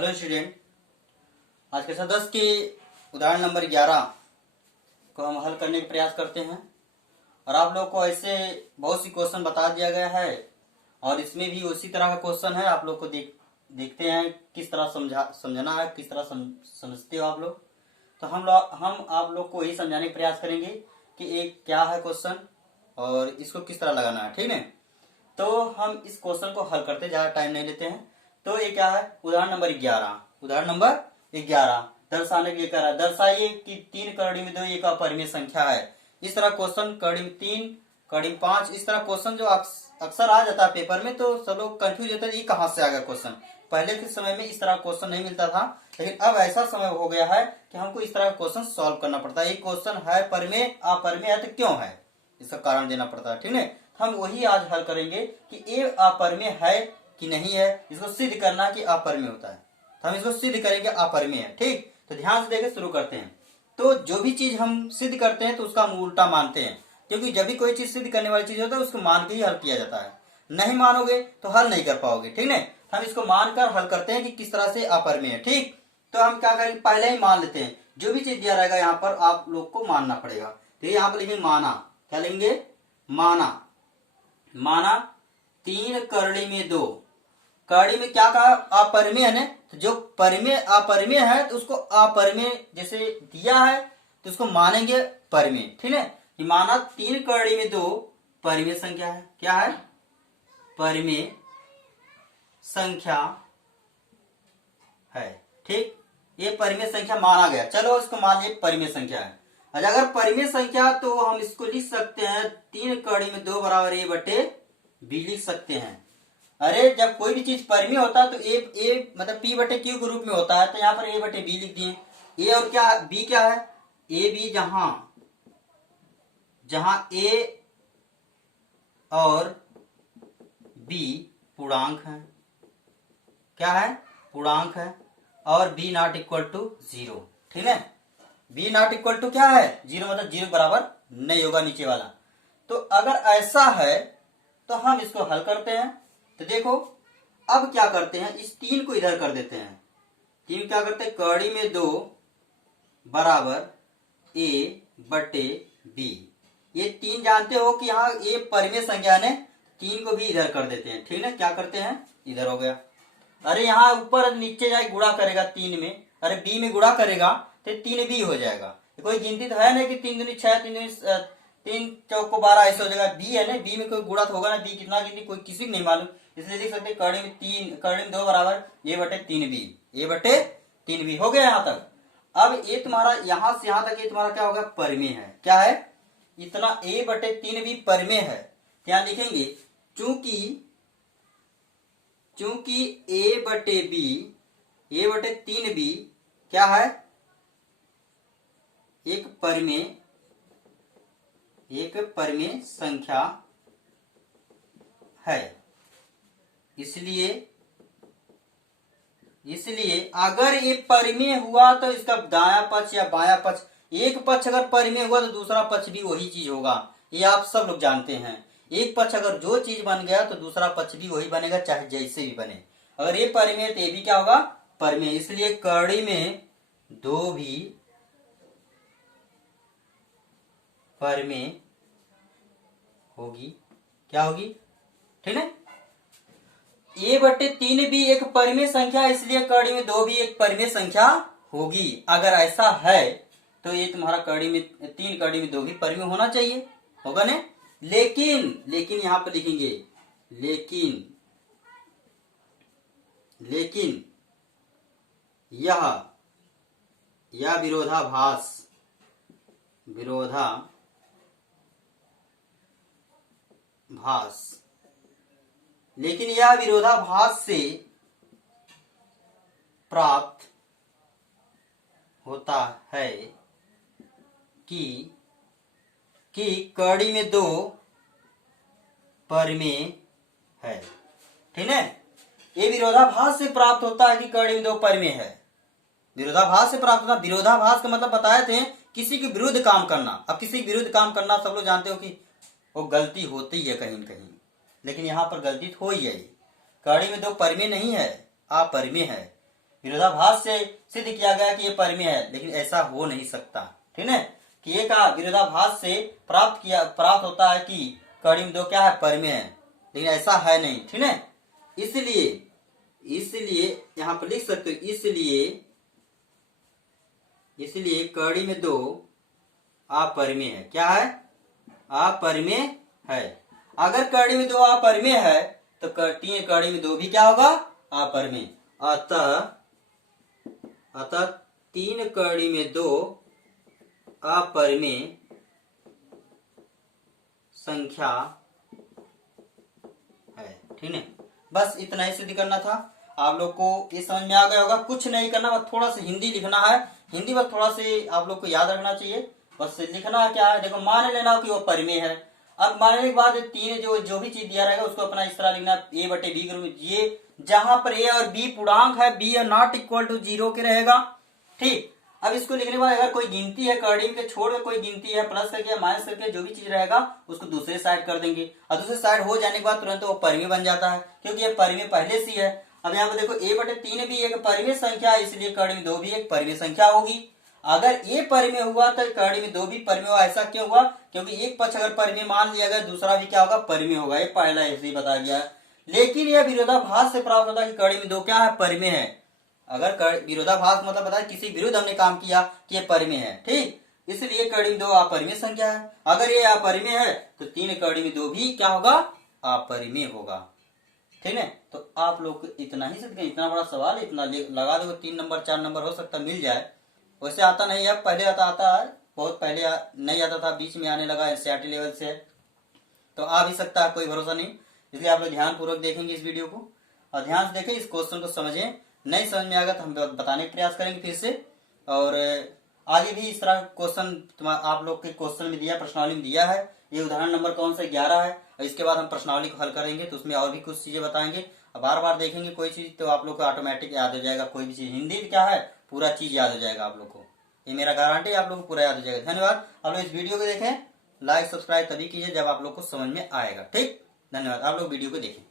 Hello student, आज कक्षा 10 के उदाहरण नंबर 11 को हम हल करने का प्रयास करते हैं। और आप लोग को ऐसे बहुत सी क्वेश्चन बता दिया गया है और इसमें भी उसी तरह का क्वेश्चन है। आप लोग को देखते हैं किस तरह समझना है, किस तरह समझते हो आप लोग। तो हम आप लोग को यही समझाने का प्रयास करेंगे कि एक क्या है क्वेश्चन और इसको किस तरह लगाना है, ठीक है। तो हम इस क्वेश्चन को हल करते, ज्यादा टाइम नहीं लेते हैं। तो ये क्या है, उदाहरण नंबर 11 दर्शाने के लिए कह रहा है, दर्शाइए कि 3 कड़ी में 2 एक अपरिमेय संख्या है। इस तरह क्वेश्चन कड़ी में 3 कड़ी में 5 इस तरह क्वेश्चन जो अक्सर आ जाता है पेपर में, तो सब लोग कंफ्यूज होते हैं ये कहाँ से आ गया क्वेश्चन। पहले के समय में इस तरह क्वेश्चन नहीं मिलता था, लेकिन अब ऐसा समय हो गया है कि हमको इस तरह का क्वेश्चन सॉल्व करना पड़ता है। ये क्वेश्चन है परिमेय, अपरिमेय है तो क्यों है, इसका कारण देना पड़ता है, ठीक है। हम वही आज हल करेंगे कि ये अपरिमेय है कि नहीं है। इसको सिद्ध करना कि अपरिमेय होता है, तो हम इसको सिद्ध करेंगे अपरिमेय है, ठीक। तो ध्यान से देखें, शुरू करते हैं। तो जो भी चीज हम सिद्ध करते हैं तो उसका हम उल्टा मानते हैं, क्योंकि जब भी कोई चीज सिद्ध करने वाली चीज होता है उसको मान के ही हल किया जाता है। नहीं मानोगे तो हल नहीं कर पाओगे, ठीक है। हम इसको मानकर हल करते हैं कि किस तरह से अपरिमेय है, ठीक। तो हम क्या करेंगे, पहले ही मान लेते हैं। जो भी चीज दिया रहेगा यहाँ पर आप लोग को मानना पड़ेगा। तो यहाँ पर लिखेंगे माना, क्या लेंगे, माना 3 करड़ी में 2। कड़ी में क्या कहा, अपरिमेय है ना। तो जो परिमेय अपरिमेय है तो उसको अपरिमेय जैसे दिया है तो उसको मानेंगे परिमेय, ठीक है। कि माना 3 कड़ी में 2 परिमेय संख्या है। क्या है, परिमेय संख्या है, ठीक। ये परिमेय संख्या माना गया, चलो इसको मान लिया परिमेय संख्या है। अच्छा, अगर परिमेय संख्या तो हम इसको लिख सकते हैं 3 कड़ी में 2 बराबर a बटे b लिख सकते हैं। अरे जब कोई भी चीज परिमेय होता है तो ए मतलब p बटे q के रूप में होता है, तो यहाँ पर a बटे b लिख दिए। a और क्या b क्या है, a b जहां a और b पूर्णांक है, क्या है, पूर्णांक है, और b नॉट इक्वल टू 0, ठीक है। b नॉट इक्वल टू क्या है, 0, मतलब 0 बराबर नहीं होगा नीचे वाला। तो अगर ऐसा है तो हम इसको हल करते हैं। तो देखो अब क्या करते हैं, इस 3 को इधर कर देते हैं। 3 क्या करते हैं, कड़ी में 2 बराबर a बटे b। ये 3 जानते हो कि यहाँ ये परिमेय संख्या है, 3 को भी इधर कर देते हैं, ठीक है। क्या करते हैं, इधर हो गया। अरे यहाँ ऊपर नीचे जाए गुणा करेगा 3 में, अरे b में गुणा करेगा तो 3b हो जाएगा। कोई गिनती तो है नहीं कि 3 दूनी 6, 3 चौको 12 ऐसे हो जाएगा। b है ना, b में कोई गुणा तो होगा ना, b कितना गिनती कोई किसी को नहीं मालूम, इसलिए लिख सकते कड़ी में 2 बराबर a बटे 3b हो गया यहाँ तक। अब ये तुम्हारा यहाँ से यहाँ तक ये तुम्हारा क्या होगा, परिमेय है। क्या है, इतना a बटे 3b परिमेय है। क्या लिखेंगे, चूंकि a बटे 3b क्या है, एक परिमेय संख्या है। इसलिए अगर ये परिमेय हुआ तो इसका दायां पक्ष या बायां पक्ष, एक पक्ष अगर परिमेय हुआ तो दूसरा पक्ष भी वही चीज होगा, ये आप सब लोग जानते हैं। एक पक्ष अगर जो चीज बन गया तो दूसरा पक्ष भी वही बनेगा, चाहे जैसे भी बने। अगर ये परिमेय तो ये भी क्या होगा, परिमेय। इसलिए कड़ी में 2 भी परिमेय होगी, क्या होगी, ठीक है। a बटे 3 भी एक परिमेय संख्या, इसलिए कड़ी में 2 भी एक परिमेय संख्या होगी। अगर ऐसा है तो ये तुम्हारा 3 कड़ी में 2 भी परिमेय होना चाहिए, होगा ने। लेकिन यहां पर लिखेंगे लेकिन यह विरोधाभास लेकिन यह विरोधाभास से प्राप्त होता है कि कड़ी में 2 परिमेय है, ठीक है। ये विरोधाभास से प्राप्त होता है कि कड़ी में 2 परिमेय है। विरोधाभास से प्राप्त होता, विरोधाभास का मतलब बताए थे किसी के विरुद्ध काम करना। अब किसी के विरुद्ध काम करना सब लोग जानते हो कि वो गलती होती है कहीं न कहीं, लेकिन यहाँ पर गलती हो ही है। कड़ी में 2 परिमेय नहीं है, अपरिमेय है। विरोधाभास से सिद्ध किया गया कि ये परिमेय है, लेकिन ऐसा हो नहीं सकता। ठीक है, कि ये का विरोधाभास से प्राप्त होता है कि कड़ी में दो क्या है, परिमेय है, लेकिन ऐसा है नहीं। ठीक है, इसलिए यहां पर लिख सकते हो, इसलिए कड़ी में दो अपरिमेय है। क्या है, अपरिमेय है। अगर कड़ी में दो अपरिमेय है तो तीन कड़ी में दो भी क्या होगा, अपरिमेय। अतः तीन कड़ी में दो अपरिमेय संख्या है। ठीक है, बस इतना ही सिद्ध करना था। आप लोग को ये समझ में आ गया होगा। कुछ नहीं करना, बस थोड़ा सा हिंदी लिखना है। हिंदी बस थोड़ा से आप लोग को याद रखना चाहिए। बस लिखना क्या है, देखो मान लेना कि वो परिमेय है। अब मानने के बाद तीन जो भी चीज दिया रहेगा उसको अपना इस तरह लिखना, a बटे बी के रूप में। ये जहां पर a और b पूर्णांक है, b है नॉट इक्वल टू 0 के रहेगा। ठीक, अब इसको लिखने के बाद अगर कोई गिनती है, कर्डिंग के छोड़ में कोई गिनती है, प्लस करके माइनस करके जो भी चीज रहेगा उसको दूसरे साइड कर देंगे, और दूसरे साइड हो जाने के बाद तुरंत वो परिमेय बन जाता है, क्योंकि ये परिमेय पहले से है। अब यहाँ पे देखो a बटे 3 भी एक परिमेय संख्या है, इसलिए कड़ी में 2 भी एक परिमेय संख्या होगी। अगर ये परिमेय हुआ तो कड़ी में 2 भी परिमेय हुआ। ऐसा क्यों हुआ, क्योंकि एक पक्ष अगर परिमेय मान लिया गया, दूसरा भी क्या होगा, परिमेय होगा। ये पहला ऐसे ही बताया गया है। लेकिन यह विरोधाभास से प्राप्त होता है कि कड़ी में 2 क्या है, परिमेय है। अगर विरोधाभास मतलब बताया किसी विरुद्ध हमने काम किया कि ये परिमेय है। ठीक, इसलिए कड़ी में 2 अपरिमेय संख्या है। अगर ये अपरिमेय है तो तीन कड़ी में 2 भी क्या होगा, अपरिमेय होगा। ठीक है, तो आप लोग इतना ही सीख गए। इतना बड़ा सवाल, इतना लगा दो, 3 नंबर 4 नंबर हो सकता मिल जाए। वैसे आता नहीं है, पहले आता है, बहुत पहले नहीं आता था, बीच में आने लगा एनसीईआरटी लेवल से, तो आ भी सकता है, कोई भरोसा नहीं। इसलिए आप लोग ध्यान पूर्वक देखेंगे इस वीडियो को, और ध्यान से देखें, इस क्वेश्चन को समझें। नहीं समझ में आएगा तो हम बताने का प्रयास करेंगे फिर से। और आगे भी इस तरह क्वेश्चन आप लोग के क्वेश्चन में दिया, प्रश्नावली में दिया है। ये उदाहरण नंबर कौन सा, 11 है। और इसके बाद हम प्रश्नावली को हल करेंगे, तो उसमें और भी कुछ चीजें बताएंगे। बार बार देखेंगे कोई चीज तो आप लोग को ऑटोमेटिक याद हो जाएगा। कोई भी चीज हिंदी क्या है, पूरा चीज याद हो जाएगा आप लोग को। ये मेरा गारंटी, आप लोग को पूरा याद हो जाएगा। धन्यवाद। आप लोग इस वीडियो को देखें, लाइक सब्सक्राइब तभी कीजिए जब आप लोग को समझ में आएगा। ठीक, धन्यवाद। आप लोग वीडियो को देखें।